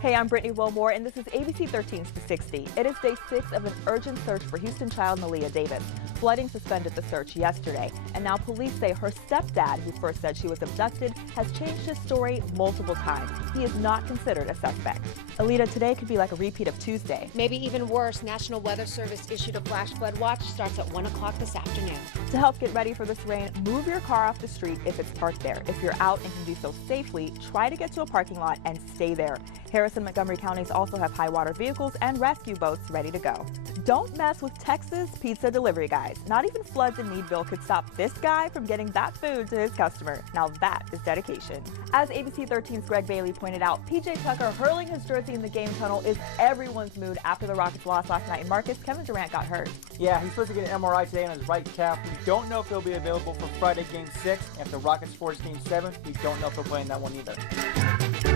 Hey, I'm Brittany Wilmore, and this is ABC 13's The 60. It is day 6 of an urgent search for Houston child Maleah Davis. Flooding suspended the search yesterday, and now police say her stepdad, who first said she was abducted, has changed his story multiple times. He is not considered a suspect. Alita, today could be like a repeat of Tuesday. Maybe even worse. National Weather Service issued a flash flood watch. Starts at 1 o'clock this afternoon. To help get ready for this rain, move your car off the street if it's parked there. If you're out and can do so safely, try to get to a parking lot and stay there. Harris and Montgomery counties also have high water vehicles and rescue boats ready to go. Don't mess with Texas pizza delivery guys. Not even floods in Meadville could stop this guy from getting that food to his customer. Now that is dedication. As ABC 13's Greg Bailey pointed out, PJ Tucker hurling his jersey in the game tunnel is everyone's mood after the Rockets lost last night. And Marcus, Kevin Durant got hurt. Yeah, he's supposed to get an MRI today on his right calf. We don't know if he'll be available for Friday Game 6. If the Rockets force Game 7, we don't know if he'll play in that one either.